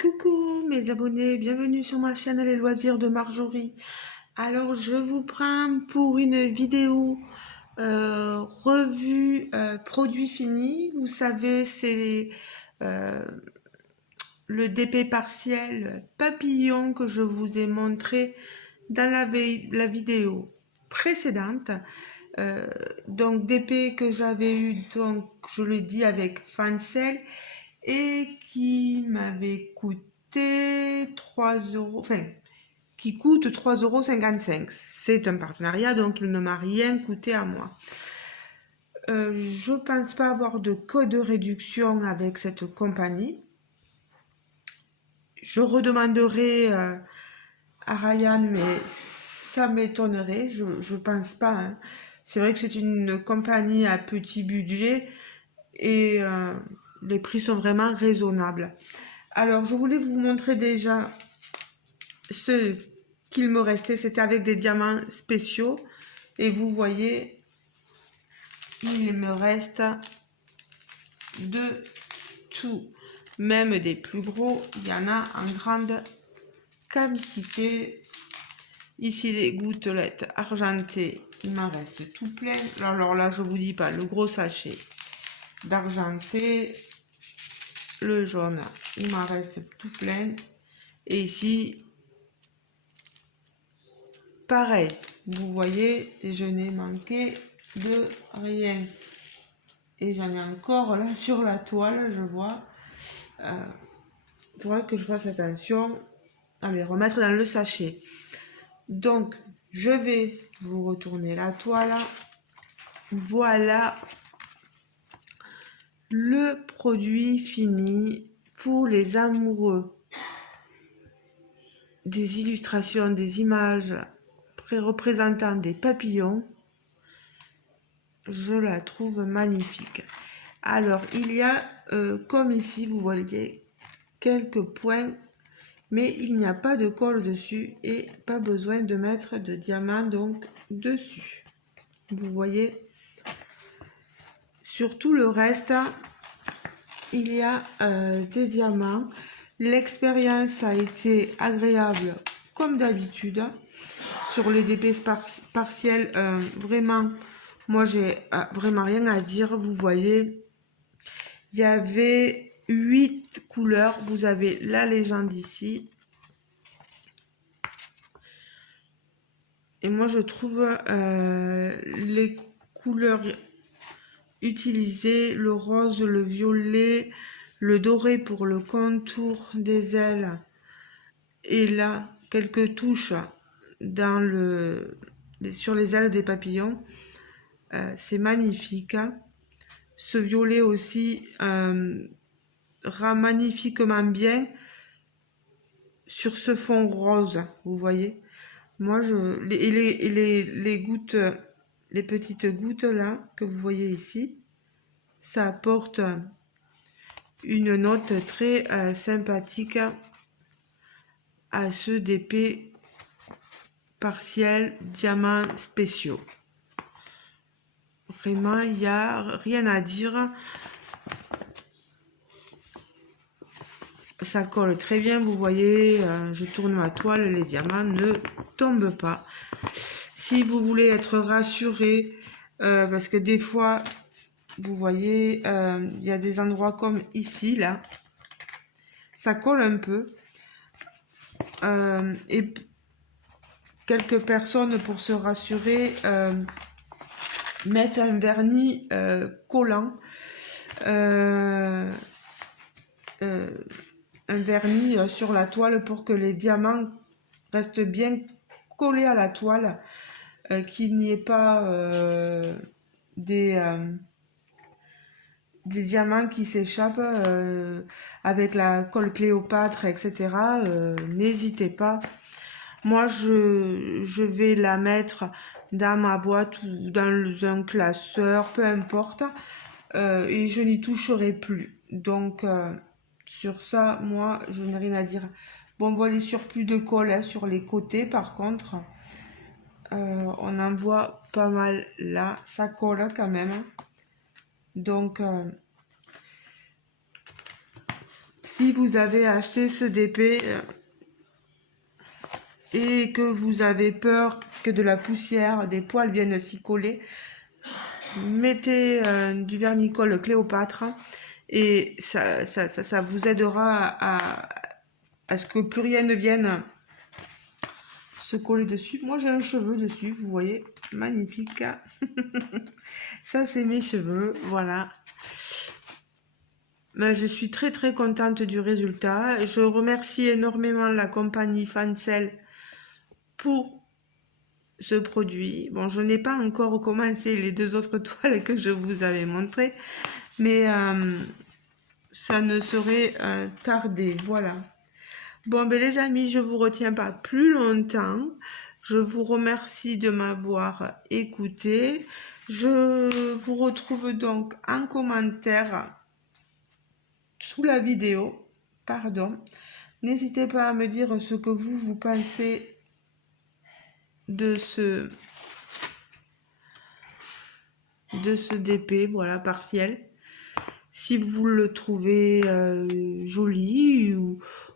Coucou mes abonnés, bienvenue sur ma chaîne Les Loisirs de Marjorie. Alors je vous prends pour une vidéo revue produit fini. Vous savez, c'est le DP partiel papillon que je vous ai montré dans la vidéo précédente. Donc DP que j'avais eu, donc je le dis avec Fancel, et qui m'avait coûté 3 euros, enfin, qui coûte 3,55 €. C'est un partenariat, donc il ne m'a rien coûté à moi. Je pense pas avoir de code de réduction avec cette compagnie. Je redemanderai à Ryan, mais ça m'étonnerait, je pense pas. Hein. C'est vrai que c'est une compagnie à petit budget et les prix sont vraiment raisonnables. Alors, je voulais vous montrer déjà ce qu'il me restait. C'était avec des diamants spéciaux. Et vous voyez, il me reste de tout. Même des plus gros, il y en a en grande quantité. Ici, les gouttelettes argentées, il m'en reste tout plein. Alors là, je vous dis pas, le gros sachet d'argenté, le jaune, il m'en reste tout plein. Et ici, pareil, vous voyez, je n'ai manqué de rien. Et j'en ai encore là sur la toile, je vois. Il faudra que je fasse attention à les remettre dans le sachet. Donc, je vais vous retourner la toile. Voilà le produit fini pour les amoureux des illustrations, des images représentant des papillons. Je la trouve magnifique. Alors, il y a, comme ici, vous voyez, quelques points, mais il n'y a pas de colle dessus et pas besoin de mettre de diamant donc dessus. Vous voyez, sur tout le reste, il y a des diamants. L'expérience a été agréable comme d'habitude. Sur les DP partiels, vraiment, moi j'ai vraiment rien à dire. Vous voyez, il y avait 8 couleurs. Vous avez la légende ici. Et moi je trouve les couleurs utilisées, le rose, le violet, le doré pour le contour des ailes. Et là, quelques touches dans sur les ailes des papillons. C'est magnifique. Ce violet aussi rend magnifiquement bien sur ce fond rose, vous voyez. Moi, les gouttes, les petites gouttes là que vous voyez ici, ça apporte une note très sympathique à ce DP partiel diamants spéciaux. Vraiment, il n'y a rien à dire. Ça colle très bien, vous voyez, je tourne ma toile, les diamants ne tombent pas. Si vous voulez être rassuré, parce que des fois, vous voyez, il y a des endroits comme ici, là, ça colle un peu. Et quelques personnes, pour se rassurer, mettent un vernis collant. Un vernis sur la toile pour que les diamants restent bien collés à la toile, qu'il n'y ait pas des diamants qui s'échappent avec la colle Cléopâtre, etc. N'hésitez pas. Moi, je vais la mettre dans ma boîte ou dans un classeur, peu importe, et je n'y toucherai plus. Donc, sur ça, moi, je n'ai rien à dire. Bon, on voit les surplus de colle hein, sur les côtés, par contre. On en voit pas mal là. Ça colle quand même. Donc, si vous avez acheté ce DP et que vous avez peur que de la poussière, des poils viennent s'y coller, mettez du vernicole Cléopâtre et ça vous aidera à ce que plus rien ne vienne se coller dessus. Moi j'ai un cheveu dessus, vous voyez, magnifique. Ça c'est mes cheveux, voilà. Ben, je suis très très contente du résultat. Je remercie énormément la compagnie Fancel pour ce produit. Bon, je n'ai pas encore commencé les 2 autres toiles que je vous avais montrées, mais ça ne saurait tarder. Voilà. Bon, ben les amis, je vous retiens pas plus longtemps. Je vous remercie de m'avoir écouté. Je vous retrouve donc en commentaire sous la vidéo. Pardon. N'hésitez pas à me dire ce que vous pensez de ce DP, voilà, partiel. Si vous le trouvez joli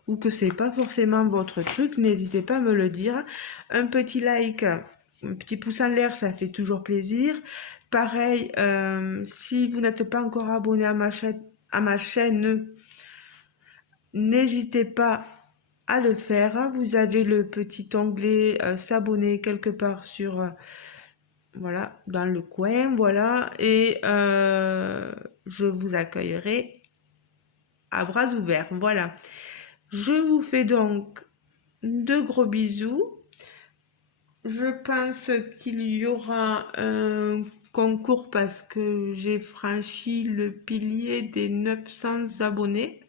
ou que c'est pas forcément votre truc, n'hésitez pas à me le dire. Un petit like, un petit pouce en l'air, ça fait toujours plaisir. Pareil, si vous n'êtes pas encore abonné à ma chaîne, n'hésitez pas à le faire. Vous avez le petit onglet s'abonner quelque part sur voilà, dans le coin, voilà, et je vous accueillerai à bras ouverts, voilà. Je vous fais donc de gros bisous. Je pense qu'il y aura un concours parce que j'ai franchi le pilier des 900 abonnés.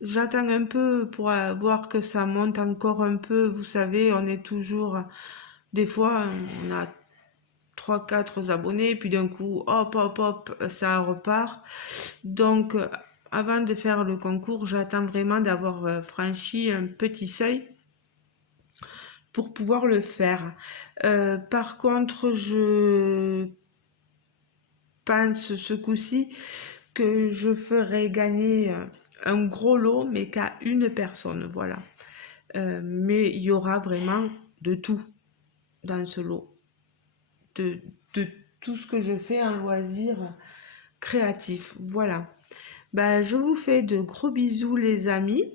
J'attends un peu pour voir que ça monte encore un peu. Vous savez, on est toujours... Des fois, on a 3-4 abonnés, puis d'un coup, hop, hop, hop, ça repart. Donc, avant de faire le concours, j'attends vraiment d'avoir franchi un petit seuil pour pouvoir le faire. Par contre, je pense ce coup-ci que je ferai gagner un gros lot, mais qu'à une personne, voilà. Mais il y aura vraiment de tout dans ce lot. De tout ce que je fais en loisir créatif. Voilà. Ben, je vous fais de gros bisous les amis.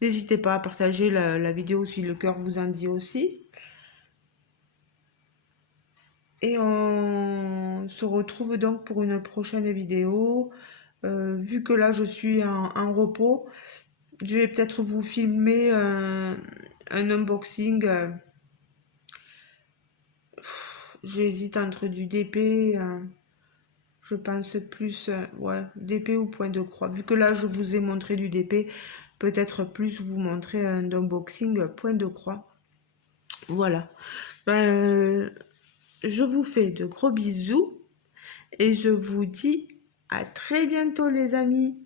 N'hésitez pas à partager la vidéo si le cœur vous en dit aussi. Et on se retrouve donc pour une prochaine vidéo. Vu que là je suis en repos, je vais peut-être vous filmer un unboxing. J'hésite entre du DP, je pense plus, ouais, DP ou point de croix. Vu que là je vous ai montré du DP, peut-être plus vous montrer un unboxing point de croix. Voilà. Ben, je vous fais de gros bisous et je vous dis à très bientôt les amis.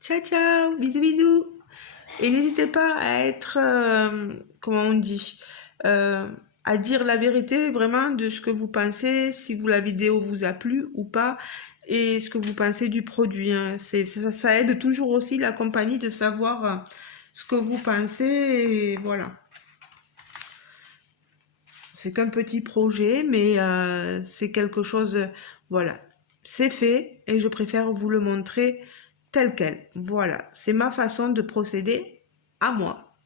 Ciao ciao, bisous bisous. Et n'hésitez pas à être, comment on dit, à dire la vérité vraiment de ce que vous pensez, si la vidéo vous a plu ou pas, et ce que vous pensez du produit. Hein. Ça aide toujours aussi la compagnie de savoir ce que vous pensez, et voilà. C'est qu'un petit projet, mais c'est quelque chose, voilà, c'est fait et je préfère vous le montrer tel quel. Voilà, c'est ma façon de procéder à moi.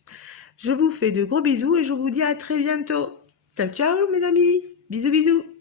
Je vous fais de gros bisous et je vous dis à très bientôt. Ciao, ciao mes amis. Bisous, bisous.